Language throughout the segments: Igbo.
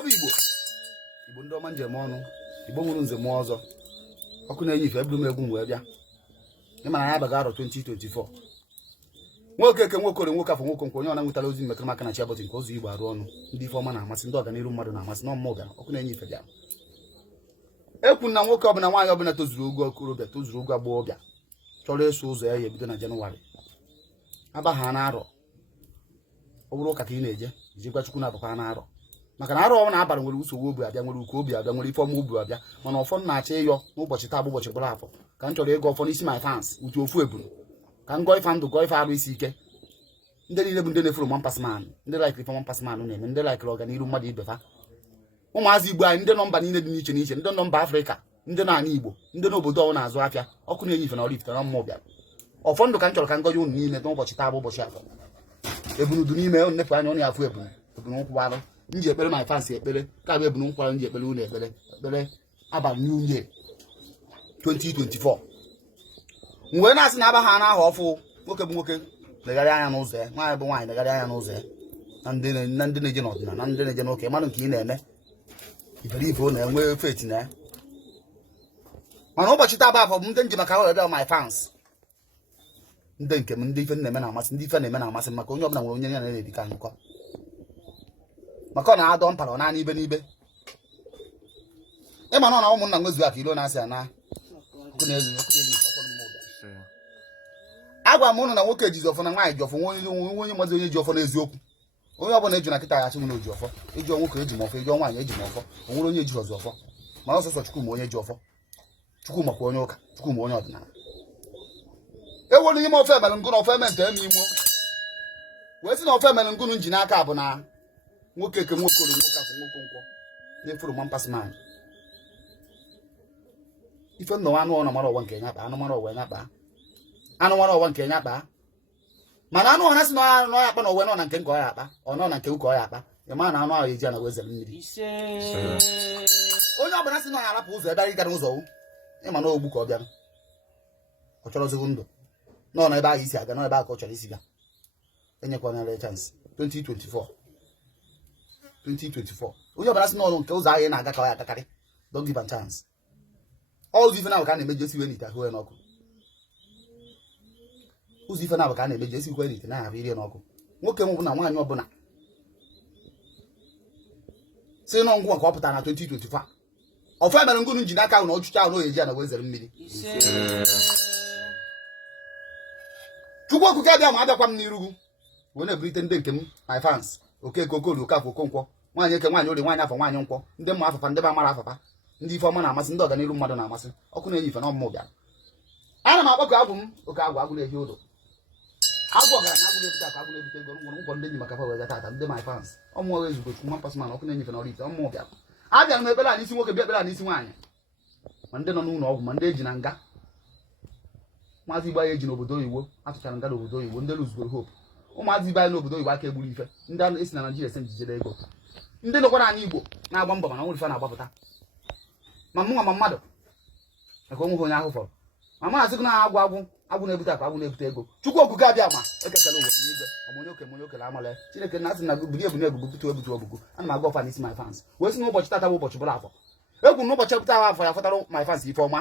Igbo ndị ọma njem ọnụ Igbo nwere nze mmụọ ọzọ ọkụ na-enye ife eburu m egwu m wee bịa ịmara ya baga arọ 2024 nwoke ke nwokore nwoke afọ nwoke nkwe onye ọna nwetara ozi mmekọrịta maka na chiabọtị nke ozu Igbo arụ ọnụ ndị ife ọma na-amasị ndị ọganiru mmadụ na-amasị na mmụọ bịara ọkụ na-enye ife bịara ekwu na nwoke ọbụla nwaanyị ọbụla tozuru ogo okorobịa tozuru ogo agbọghọbịa chọrọ ịsụ ụzọ ya ebido na Jenụwarị abaha na arọ ọ bụrụ ụka ka ị na-eje jigwa Chukwu na-abakwa na arọ maka na arọ ọbụla abalị nwere usoro obi abịa nwere uko obi abịa nwere ife ọma obi abịa mana ụfọdụ na-achọ ịyọ n'ụbọchị taa bụ ụbọchị gbara afọ ka m chọrọ ịgọ ụfọdụ isi my fans utu ofu eburu ka m gọọ ife ndụ gọọ ife arụ isi ike ndị niile bụ ndị na-efuru mampasman ndị laikiri ife mampasman na-eme ndị laikiri ọganiru mmadụ ibe fa ụmụazị Igbo anyị ndị nọ mba niile dị n'iche n'iche ndị nọ mba Afrịka ndị na-ana Igbo ndị n'obodo ọwụ na-azụ afịa ọkụ na-enye ife na Oraifite na mmụọ bịara ụfọdụ ka m chọrọ ka m gọzie unu niile n'ụbọchị taa bụ ụbọchị afọ ebunu du n'ime nnefu anya onye afụ ebunu nkwụ arụ nji ekpere my fans ekpere ka bụ ebunu nkwara nji ekpere unu ekpere abalị n'unye 2024 mgbe na-asị na aba ha n'aha ọfụ nwoke bụ nwoke legharị anya n'ụzọ ya nwaanyị bụ nwaanyị legharị anya n'ụzọ ya na ndị na-eje n'ọdịnala na ndị na-eje n'ụka ịmanụ nke ị na-eme iberibe ọ na-enwe feti na ya mana ụbọchị taa bụ afọ bụ ndị nji maka ha bịa my fans ndị nke m ndị ife na-eme na-amasị ndị ife na-eme na-amasị maka onye ọbụla nwere onye ya na-ebi ka nkọ maka ọ na-adọ mpara ọ na ibe n'ibe ịma na ụmụnna nwezu aka ilo na-asị ana agwa m ụnụ na nwoke jizi ọfọ na nwaanyị ji ọfọ onye mazi onye ji ọfọ n'eziokwu onye ọbụla eju na kịta ya achị nwere oji ọfọ eji nwoke eji m ọfọ eji nwaanyị eji m ọfọ o nwere onye eji ọzọ ọfọ mana ọsọsọ Chukwu ma onye ji ọfọ Chukwu makwa onye ụka Chukwu ma onye ọdịnala ewelu ihe m ofe emere ngụnụ ofe emente eme imo wee sị na ofe emere ngụnụ nji n'aka bụ na nwoke ke nwokoro nwoke afọ nwoke nkwọ na-efuru mampasman ife nnọọ anụ ọna mara ọwa nke nya kpaa anụ mara ọwa nya kpaa anụ mara ọwa nke nya kpaa mana anụ ọna sị na ya akpa na owe nọ na nke nke ọ ya akpa ọ nọ na nke ụka ọ ya akpa ịma na anụ ahụ eji ana wezere mmiri onye ọbụla sị na ọ ya arapụ ụzọ ebe anyị gara ụzọ ịma na ogbu ka ọ bịara ọ chọrọzighị ndụ nọ na ebe ahụ isi aga nọ ebe ahụ ka ọ chọrọ isi ga enyekwana ya chance 2024 onye ọbụla sị n'ọnụ nke ụzọ ahụ na-aga ka ọ ya agakarị don't give a chance ụzọ ife na-abụ ka a na-emeji esi n'ite ahụ n'ọkụ ụzọ ife na-abụ ka a na-emeji esi n'ite na-ahụ iri n'ọkụ nwoke m bụ na nwaanyị ọbụla si nọ ngwụ ka ọ pụtara na 2024 ọfọ mere ngụnụ ji n'aka ahụ na ọchụcha ahụ na oyeji ya na wezere mmiri Chukwu okike abịa ma abịakwa m n'iru wee na-ebulite ndị nke m my fans Okeke Okorie Okafọ Okonkwo nwaanyị eke nwaanyị Orie nwaanyị afọ nwaanyị nkwọ ndị mma afọfa ndị ba mara afọfa ndị ife ọma na-amasị ndị ọganiru mmadụ na-amasị ọkụ na-enye ife na ọmụmụ bịara ana m akpọkọ agwụ m oke agwụ na-ehi ụlọ agwụ ọgaranya agwụ na-ebute aka agwụ na-ebute ego nwere ụgwọ ndị enyi maka fa wega tata ndị my fans ọmụọ wee zugo Chukwu mampasman ọkụ na-enye ife na Oraifite ọmụmụ bịara abịara m ekpere a n'isi nwoke bịa ekpere a n'isi nwaanyị ma ndị nọ n'ụlọ ọgwụ ma ndị eji na nga maazị Igbo anyị eji n'obodo oyibo atụchara nga n'obodo oyibo ndị lụzugoro hope ụmụazị Igbo anyị n'obodo oyibo aka egburu ife ndị anụ esi na Naịjirịa esi njijere ego ndị nọkwara anyị Igbo na-agba mbọ mana nwere ife na-agbapụta ma mụnwa ma mmadụ maka onwe onye ahụ fọrọ ma ma asị gị na agwụ na-ebute akwa agwụ na-ebute ego Chukwu okike abịa ma ekekele ụwa n'igwe ọmonye okele amala Chineke na-asị na buru ebu na-ebubu butu ebutu ana m agwa ọfa n'isi my fans wee sị na ụbọchị tata bụ ụbọchị bụrụ afọ egwu n'ụbọchị pụta afọ ya fọtara my fans ife ọma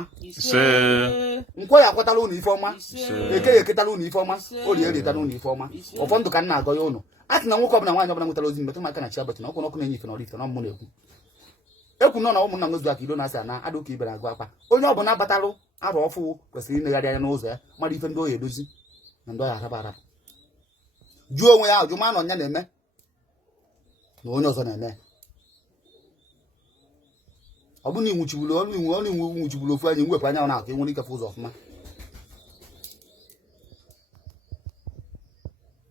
nkwọ ya akwatara ụnụ ife ọma eke ya eketara ụnụ ife ọma orie eretara ụnụ ife ọma ụfọdụ ka m na-agọ ya ụnụ a sị na nwoke ọbụla nwaanyị ọbụla nwetara ozi mmetụ maka na chiabọtị na ọkụ n'ọkụ na-enye ife na Oraifite na ọmụmụ na-ekwu ekwu nọ na ụmụnna nwezu aka ilo na-asị ana adụ ka ibere agụ akpa onye ọbụla batalụ arụ ọfụ kwesịrị ilegharị anya n'ụzọ ya mara ife ndị oyi edozi na ndị ọya araba araba jụọ onwe ya ajụ ma nọ nya na-eme na onye ọzọ na-eme ọ bụ na inwuchigburu ọrụ inwe ọrụ inwe nwuchigburu ofu anyị mwepụ anya na-akụ enwere ikefe ụzọ ọfụma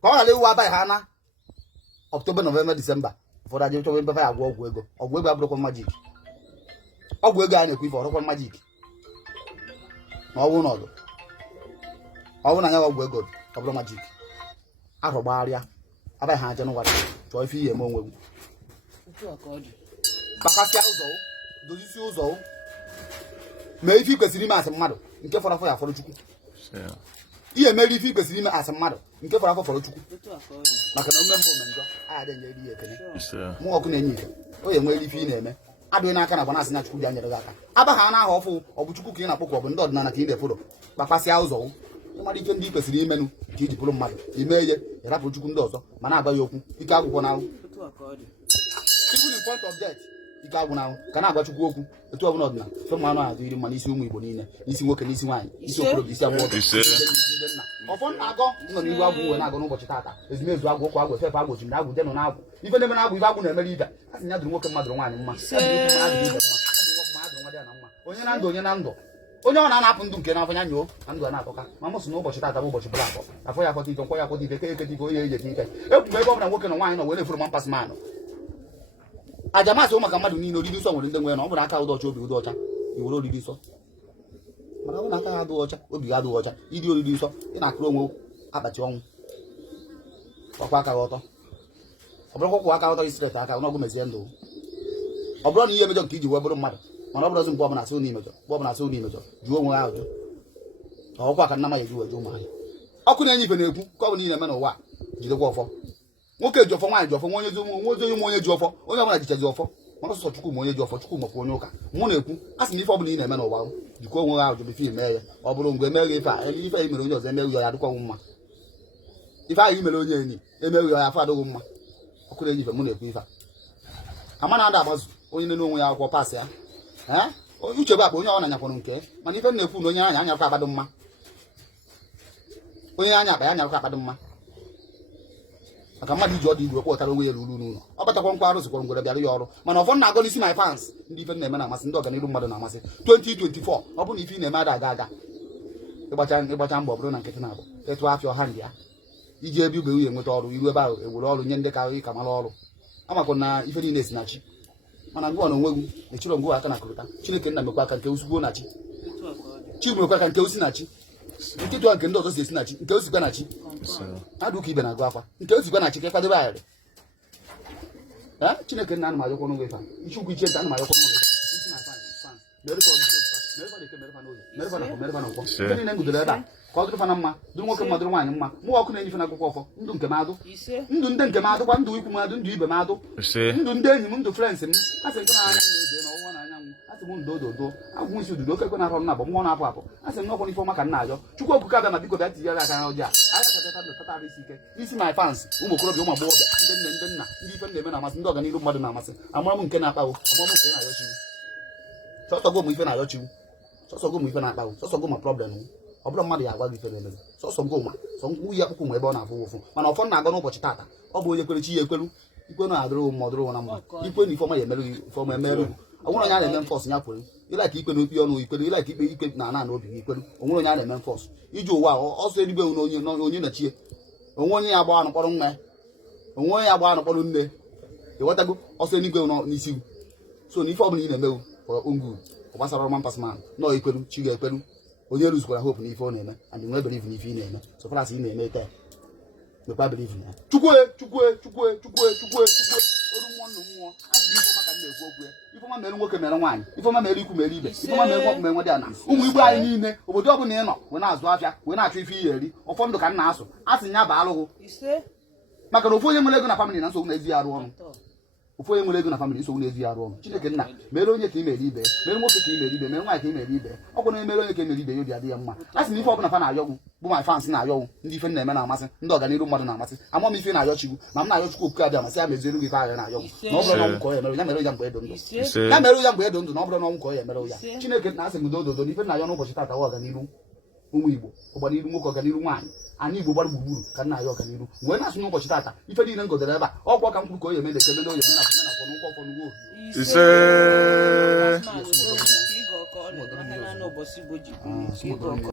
ka ọ ghara iwu abaghị ha na Ọktoba Nọvemba Disemba ụfọdụ aja chọba mbefe agwọ ọgwụ ego abụrụkwa majik ọgwụ ego a na-ekwu ife ọrụkwa majik na ọnwụ n'ọdụ ọ bụ na anya ọgwụ ego ọ bụrụ majik arọ gbagharịa abaghị ha aja n'ụwa chọọ ife ihe eme onwe gị gbakasịa ụzọ dozisie ụzọ mee ife kwesịrị ime asị mmadụ nke fọrọ afọ ya afọrọ Chukwu ihe mere ife ikwesịrị ime asị mmadụ nke fọrọ afọ fọrọ chukwu maka na omembe omenjọ adị enye eri ekele mụ ọkụ na-enye ife onye nwere ife ị na-eme adịghị n'aka na gbanasị na chukwu bịa nyere gị aka abaghị na aha ọfụ ọ bụ chukwu ka ị na-akpọ ka ọ bụ ndị ọdịnala ka ị na-eforo kpakpasịa ụzọ ịmara ike ndị ị kwesịrị imenụ ka iji bụrụ mmadụ ime ihe ịrapụ chukwu ndị ọzọ ma na-agba ya okwu ike agwụkwọ n'ahụ even in point of death ike agwụ n'ahụ ka na-agwa chukwu okwu etu ọbụla ọdịnala fe mmanụ ahụ iri mma n'isi ụmụ igbo niile isi nwoke n'isi nwaanyị isi okorobịa isi agbọghọ ndị nna ọfọ na-agọ nọ n'ihu agwụ uwe na-agọ n'ụbọchị taata ezumezu agwụ ụkwụ agwụ efefe agwụ jiri agwụ jenụ na-agwụ ife na-eme na agwụ ife agwụ na-emere ibe a sị ya dụrụ nwoke mmadụ nwaanyị mma onye na ndụ onye na ndụ onye ọ na-anapụ ndụ nke n'afọ ya nyoo na ndụ a na-atọka ma mụ sị na ụbọchị taata bụ ụbọchị bụla akọ afọ ya akpọta ike nkwọ ya akpọta ike ke eketa ike onye eje ike ekwugo ebe ọ bụla nwoke na nwaanyị nọ wee na-efuru ma mpasị manụ aja masị maka mmadụ niile oriri nsọ nwere ndị nwere na ọ bụrụ aka ụdị ọcha obi ụdị ọcha iwere oriri nsọ mana ọ bụrụ aka ha adịghị ọcha obi ga adịghị ọcha ịdị oriri nsọ ị na-akụrụ onwe akpati ọnwụ ọkwa aka gị ọtọ ọ bụrụ kwụkwụ aka ọtọ isiret aka n'ọgụ mezie ndụ ọ bụrụ na ihe emejọ nke iji wee bụrụ mmadụ mana ọ bụrụzi mgbe ọbụla asị imejọ mgbe ọbụla asị imejọ jụọ onwe ya ajụ ọkwa ka nna m ya eji weje ụmụahịa ọkụ na-enye ife na-ekwu ka ọ bụ niile eme n'ụwa jidekwa ọfọ nwoke ji ọfọ nwaanyị ji ọfọ nwa onye ụmụ onye ji ọfọ onye ọbụla jichazi ọfọ maka sọsọ chukwu ma onye ji ọfọ chukwu makwa onye ụka mụ na-ekwu a sị na ife ọbụla ị na-eme n'ụwa jikwa onwe ha ajụ bụ ife mee ya ọ bụrụ mgbe emeghị ife a ife anyị mere onye ọzọ emeghị ya adịkwa mma ife anyị mere onye enyi emeghị ya afọ adịghị mma ọkụ na-enye ife mụ na-ekwu ife a ama na ada agbazu onye na-ene onwe ya akwụkwọ pasị ya uche bụ akpa onye ọ na-anyakwanụ nke mana ife na-ekwu na onye anya anyakwa akpadị mma onye anya akpa ya anyakwa akpadị mma maka mmadụ iji ọdụ igwe kpọtara onwe ya ruru n'ụlọ ọ batakwa nkwa arụsịkwara ngwere bịara ya ọrụ mana ọfọ na-agọ n'isi my fans ndị ife na-eme na-amasị ndị ọganiru mmadụ na-amasị 2024 ọ bụ na ife ị na-eme ada aga ịgbacha mbọ bụrụ na nkịtị na-abụ etu afịa ọha ndị ya iji ebe ugbe uye nweta ọrụ iru ebe ahụ ewere ọrụ nye ndị karịrị ka mara ọrụ amakwa na ife niile si na chi mana ngwa na onwe gị echiro ngwa aka na kụrụta Chineke nna mekwa aka nke usigbuo na chi chi mekwa aka nke osi na chi nkịtụ a nke ndị ọzọ si esi na chi nke osikwa na chi adụ ka ibe na-agụ akwa nke osikwa na chi ka kwadebe ayịrị Chineke nna anụm ayọkwa n'ụgwọ ife ichi ugwu iche nta anụm ayọkwa n'ụgwọ isi na niile ngudoro ebe a ka ọ dụrụ fana mma dụrụ nwoke mma dụrụ nwaanyị mma mụ ọkụ na-enye fe na akwụkwọ ọfọ ndụ nke m adụ ndụ ndị nke m adụkwa ndụ ikwu m adụ ndụ ibe m adụ ndụ ndị enyi m ndụ frens m asị nke na anyanwụ na-eje n'ọwụwa na anyanwụ asị m ndụ ododo agwụ isi ududo oke ekwe na arụ na abụ mmụọ na-apụ apụ asị m n'ọkwa n'ife ọma ka nna ayọ Chukwu okike abịa ma biko bịa tinyere aka na ọjị a anyị isi ike isi my fans ụmụ okorobịa ụmụ agbọghọbịa ndị nne ndị nna ndị ife na-eme na-amasị ndị ọganiru mmadụ na-amasị amara m nke na-akpawo amara m nke na-ayọ chiwu sọsọgo m ife na-ayọ chiwu sọsọgo m ife na-akpawo sọsọgo ma problem ọ bụrụ mmadụ ya agwa gị ife na-eme sọsọ ngoma sọ mkpu ya akpụkpụ ma ebe ọ na-afụ ụfụ mana ọfọ na-agọ n'ụbọchị taata ọ bụ onye kwere chi ya ekwelu ikwe na adịrụ ma ọ dịrụ na mma ikwe na ifeọma ya emerụ gị ifeọma emerụ ọ nwere onye a na-eme mfọs ya kwere ịla ka ikpe na okpi ọnụ ikwelu ịla ka ikpe na ana obi gị ikwelu onwere onye a na-eme mfọs iji ụwa ọsọ eluigwe na onye na-achie onwe onye ya agba anụ kpọrọ nwa ya onwe onye ya agba anụ kpọrọ nne ịghọtago ọsọ eluigwe n'isi so na ife ọbụla ị na-emewu kpọrọ ongu gbasara ọma mpasman nọọ ikwelu chi ga-ekwelu onye ruzikwara hope n'ife ọ na-eme and nwe believe n'ife ị na-eme so far as ị na-eme taa mekwa believe na chukwu oru mmụọ ndụ mmụọ adịghị ifeọma ka m na-ekwu okwu ya ifeọma mere nwoke mere nwaanyị ifeọma mere ikwu mere ibe ifeọma mere nwoke mere nwa dị ana ụmụ igbo anyị niile obodo ọbụla ị nọ wee na-azụ afịa wee na-achọ ife ihe eri ụfọdụ ka m na-asụ a sị ya baa alụghụ maka na ofu onye nwere ego na famili na nsogbu na-ezi ya arụ ọrụ ofu onye nwere ego na famili nsogbu na-ezi ya arụ ọrụ Chineke nna mere onye ka ị mere ibe mere nwoke ka ị mere ibe mere nwaanyị ka ị mere ibe ọ bụ na emere onye ka ị mere ibe ya obi adịghị mma a sị na ife ọbụla fa na-ayọgwu bụ my fans na-ayọgwu ndị ife na-eme na-amasị ndị ọganiru mmadụ na-amasị ama m ife na-ayọ chigwu ma m na-ayọ Chukwu okike abịa masị ya meziere gị ife ahụ na-ayọgwu na ọ bụrụ na ọnwụ ka ọ ya mere ya mere ya mgbe edo ndụ ya mere ya mgbe edo ndụ na ọ bụrụ na ọnwụ ka ọ ya mere ya Chineke na-asị m dododo na ife na-ayọ n'ụbọchị taata wa ọganiru ụmụ Igbo ọganiru nwoke ọganiru nwaanyị anyị Igbo gbara gburugburu ka nna ya ọganiru mgbe na-asụ n'ụbọchị taata ife niile ngodere ebe a ọkwa ka m kwuru ka o ya eme na-ekele na oye mena na